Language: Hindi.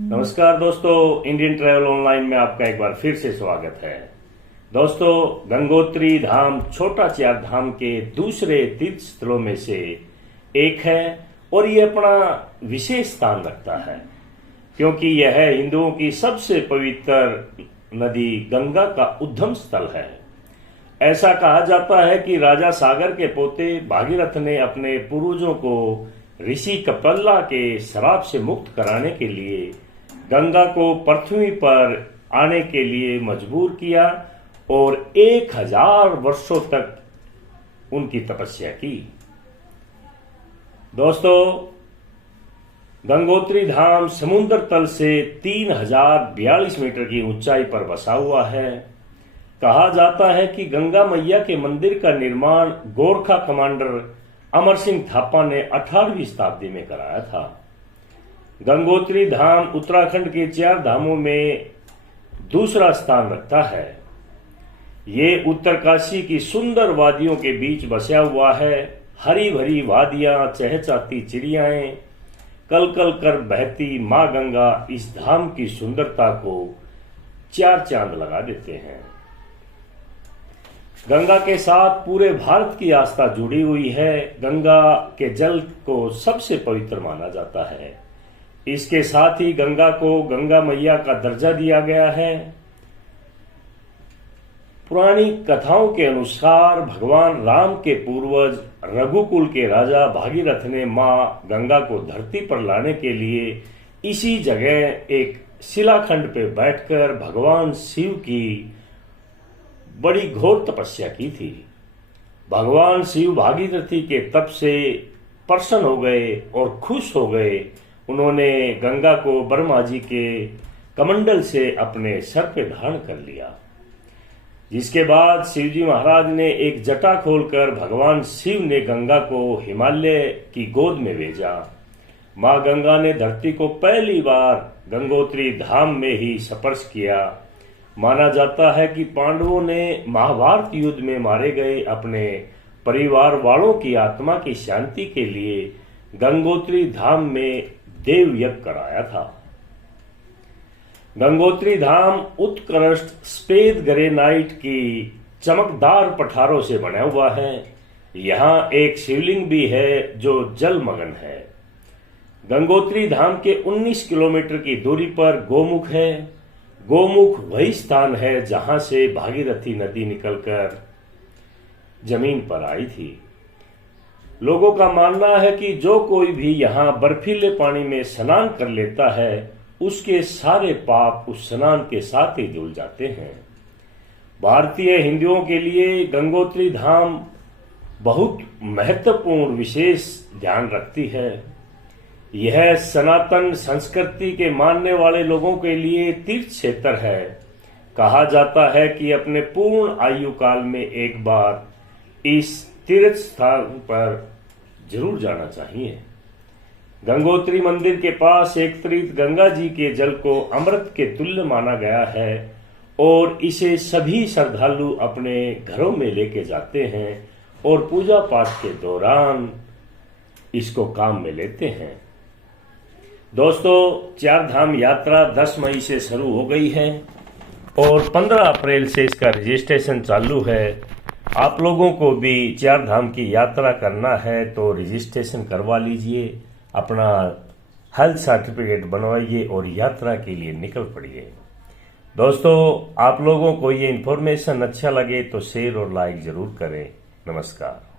नमस्कार दोस्तों, इंडियन ट्रैवल ऑनलाइन में आपका एक बार फिर से स्वागत है। दोस्तों, गंगोत्री धाम छोटा चार धाम के दूसरे तीर्थ स्थलों में से एक है और ये अपना विशेष स्थान रखता है क्योंकि यह हिंदुओं की सबसे पवित्र नदी गंगा का उद्गम स्थल है। ऐसा कहा जाता है कि राजा सागर के पोते भागीरथ ने अपने पूर्वजों को ऋषि कपिला के श्राप से मुक्त कराने के लिए गंगा को पृथ्वी पर आने के लिए मजबूर किया और 1000 वर्षों तक उनकी तपस्या की। दोस्तों, गंगोत्री धाम समुद्र तल से 3042 मीटर की ऊंचाई पर बसा हुआ है। कहा जाता है कि गंगा मैया के मंदिर का निर्माण गोरखा कमांडर अमर सिंह थापा ने 18वीं शताब्दी में कराया था। गंगोत्री धाम उत्तराखंड के चार धामों में दूसरा स्थान रखता है। ये उत्तरकाशी की सुंदर वादियों के बीच बसा हुआ है। हरी भरी वादियां, चहचहाती चिड़ियाएं, कल कल कर बहती मां गंगा इस धाम की सुंदरता को चार चांद लगा देते हैं। गंगा के साथ पूरे भारत की आस्था जुड़ी हुई है। गंगा के जल को सबसे पवित्र माना जाता है। इसके साथ ही गंगा को गंगा मैया का दर्जा दिया गया है। पुरानी कथाओं के अनुसार भगवान राम के पूर्वज रघुकुल के राजा भागीरथ ने मां गंगा को धरती पर लाने के लिए इसी जगह एक शिलाखंड पर बैठकर भगवान शिव की बड़ी घोर तपस्या की थी। भगवान शिव भागीरथी के तप से प्रसन्न हो गए और खुश हो गए। उन्होंने गंगा को ब्रह्मा जी के कमंडल से अपने सर पे धारण कर लिया, जिसके बाद शिवजी महाराज ने एक जटा खोलकर भगवान शिव ने गंगा को हिमालय की गोद में भेजा। मां गंगा ने धरती को पहली बार गंगोत्री धाम में ही स्पर्श किया। माना जाता है कि पांडवों ने महाभारत युद्ध में मारे गए अपने परिवार वालों की आत्मा की शांति के लिए गंगोत्री धाम में देव यज्ञ कराया था। गंगोत्री धाम उत्कृष्ट सफेद ग्रेनाइट की चमकदार पठारों से बना हुआ है। यहाँ एक शिवलिंग भी है जो जलमग्न है। गंगोत्री धाम के 19 किलोमीटर की दूरी पर गोमुख है। गोमुख वही स्थान है जहां से भागीरथी नदी निकलकर जमीन पर आई थी। लोगों का मानना है कि जो कोई भी यहाँ बर्फीले पानी में स्नान कर लेता है उसके सारे पाप उस स्नान के साथ ही धुल जाते हैं। भारतीय हिंदुओं के लिए गंगोत्री धाम बहुत महत्वपूर्ण विशेष ध्यान रखती है। यह सनातन संस्कृति के मानने वाले लोगों के लिए तीर्थ क्षेत्र है। कहा जाता है कि अपने पूर्ण आयु काल में एक बार इस तीर्थ स्थान पर जरूर जाना चाहिए। गंगोत्री मंदिर के पास एक तीर्थ गंगा जी के जल को अमृत के तुल्य माना गया है और इसे सभी श्रद्धालु अपने घरों में लेके जाते हैं और पूजा पाठ के दौरान इसको काम में लेते हैं। दोस्तों, चार धाम यात्रा 10 मई से शुरू हो गई है और 15 अप्रैल से इसका रजिस्ट्रेशन चालू है। आप लोगों को भी चार धाम की यात्रा करना है तो रजिस्ट्रेशन करवा लीजिए, अपना हेल्थ सर्टिफिकेट बनवाइए और यात्रा के लिए निकल पड़िए। दोस्तों, आप लोगों को ये इन्फॉर्मेशन अच्छा लगे तो शेयर और लाइक जरूर करें। नमस्कार।